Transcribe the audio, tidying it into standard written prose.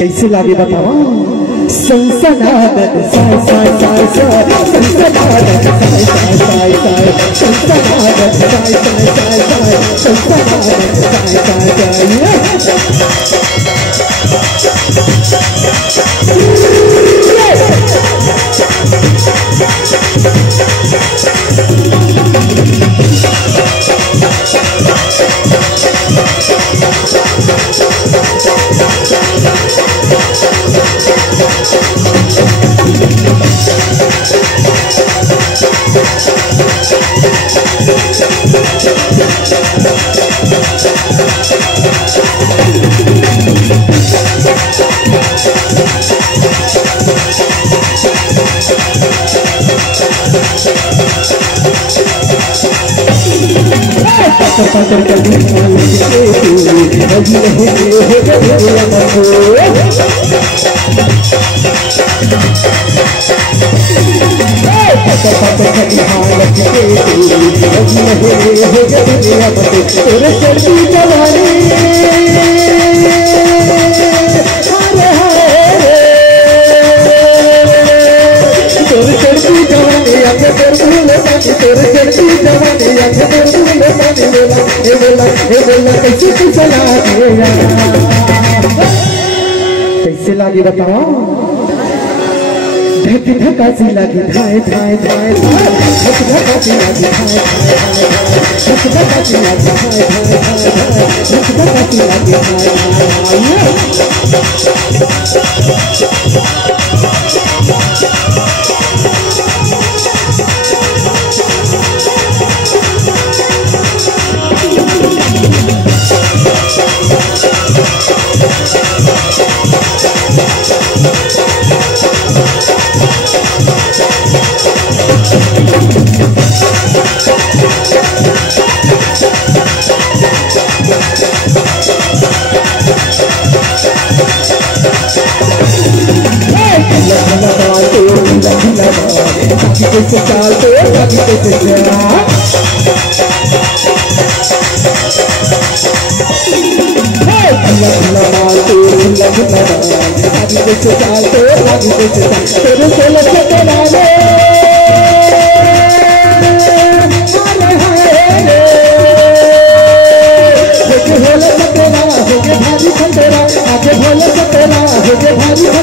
कैसे लागे बताओ संसनादन साय साय साय साय संसनादन साय साय साय साय संसनादन साय साय साय साय संसनादन साय साय पकड़ कर कैसे लागे बताओ धक धका सी लागे धाए धाए धाए धक धका सी लागे धाए धक धका सी लागे धाए धक धका सी लागे कैसे चालते कैसे भारी